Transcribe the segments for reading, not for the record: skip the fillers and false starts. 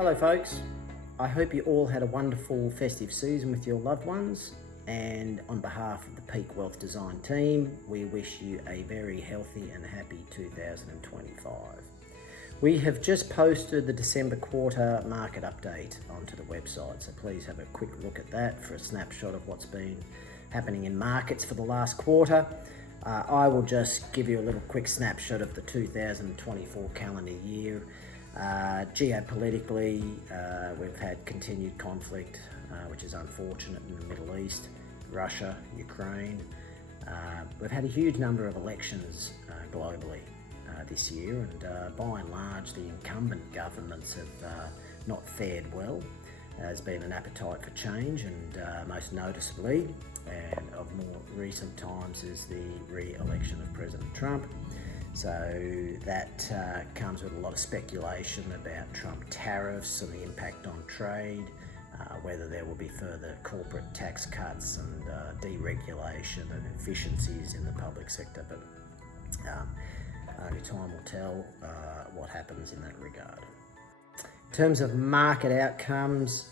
Hello folks, I hope you all had a wonderful festive season with your loved ones, and on behalf of the Peak Wealth Design team, we wish you a very healthy and happy 2025. We have just posted the December quarter market update onto the website, so please have a quick look at that for a snapshot of what's been happening in markets for the last quarter. I will just give you a little quick snapshot of the 2024 calendar year. Geopolitically, we've had continued conflict, which is unfortunate in the Middle East, Russia, Ukraine. We've had a huge number of elections globally this year, and by and large the incumbent governments have not fared well. There's been an appetite for change, and most noticeably, and of more recent times, is the re-election of President Trump. So that comes with a lot of speculation about Trump tariffs and the impact on trade, whether there will be further corporate tax cuts and deregulation and efficiencies in the public sector, but only time will tell what happens in that regard. In terms of market outcomes,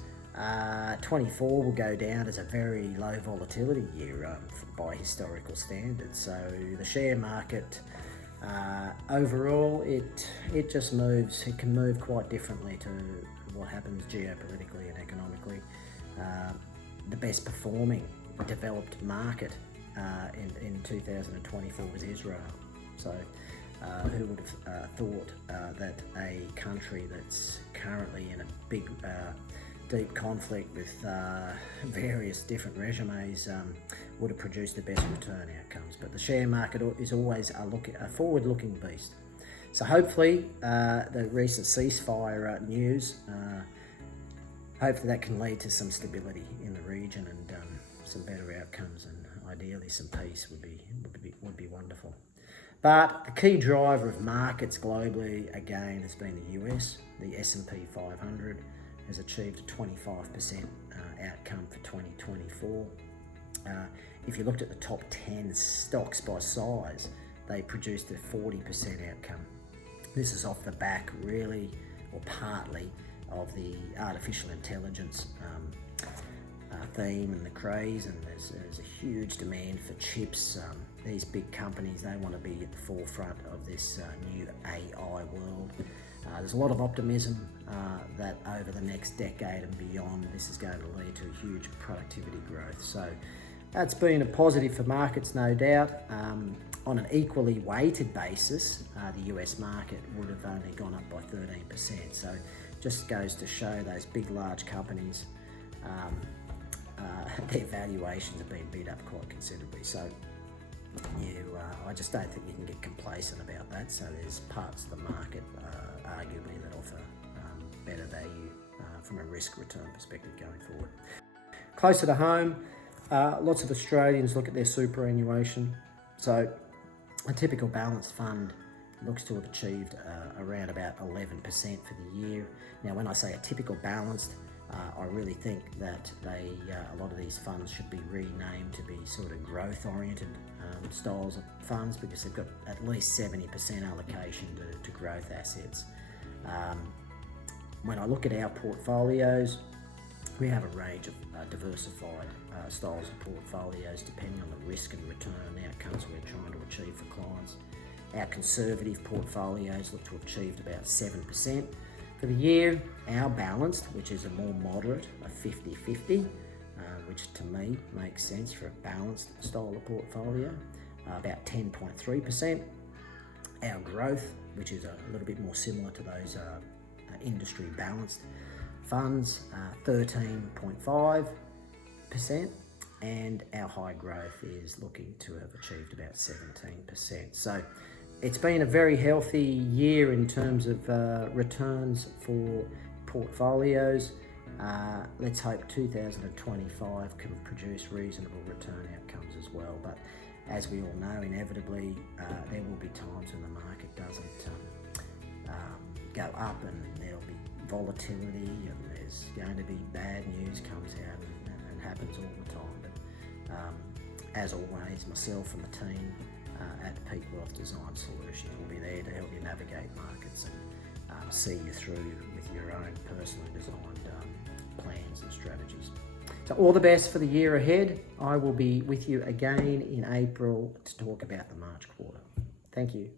24 will go down as a very low volatility year by historical standards. So the share market, overall, it just moves. It can move quite differently to what happens geopolitically and economically. The best performing developed market in 2024 was Israel. So who would have thought that a country that's currently in a big deep conflict with various different regimes would have produced the best return outcomes. But the share market is always a forward-looking beast. So hopefully the recent ceasefire news, hopefully that can lead to some stability in the region and some better outcomes, and ideally some peace would be wonderful. But the key driver of markets globally again has been the US. The S&P 500 has achieved a 25% outcome for 2024. If you looked at the top 10 stocks by size, they produced a 40% outcome. This is off the back, really, or partly, of the artificial intelligence theme and the craze, and there's a huge demand for chips. These big companies, they want to be at the forefront of this new AI world. There's a lot of optimism that over the next decade and beyond, this is going to lead to a huge productivity growth. So that's been a positive for markets, no doubt. On an equally weighted basis, the US market would have only gone up by 13%. So just goes to show those big, large companies, their valuations have been beat up quite considerably. So I just don't think you can get complacent about that. So there's parts of the market, arguably, that offer better value from a risk-return perspective going forward. Closer to home, lots of Australians look at their superannuation. So a typical balanced fund looks to have achieved around about 11% for the year. Now, when I say a typical balanced, I really think that a lot of these funds should be renamed to be sort of growth-oriented styles of funds, because they've got at least 70% allocation to growth assets. When I look at our portfolios, we have a range of diversified styles of portfolios depending on the risk and return outcomes we're trying to achieve for clients. Our conservative portfolios look to have achieved about 7%. For the year, our balanced, which is a more moderate, a 50-50, which to me makes sense for a balanced style of portfolio, about 10.3%. Our growth, which is a little bit more similar to those industry balanced funds, 13.5%, and our high growth is looking to have achieved about 17%. So it's been a very healthy year in terms of returns for portfolios. Let's hope 2025 can produce reasonable return outcomes as well. But as we all know, inevitably there will be times when the market doesn't go up, and there'll be volatility, and there's going to be bad news comes out and happens all the time. But as always, myself and the team at Peak Wealth Design Solutions will be there to help you navigate markets and see you through with your own personal So all the best for the year ahead. I will be with you again in April to talk about the March quarter. Thank you.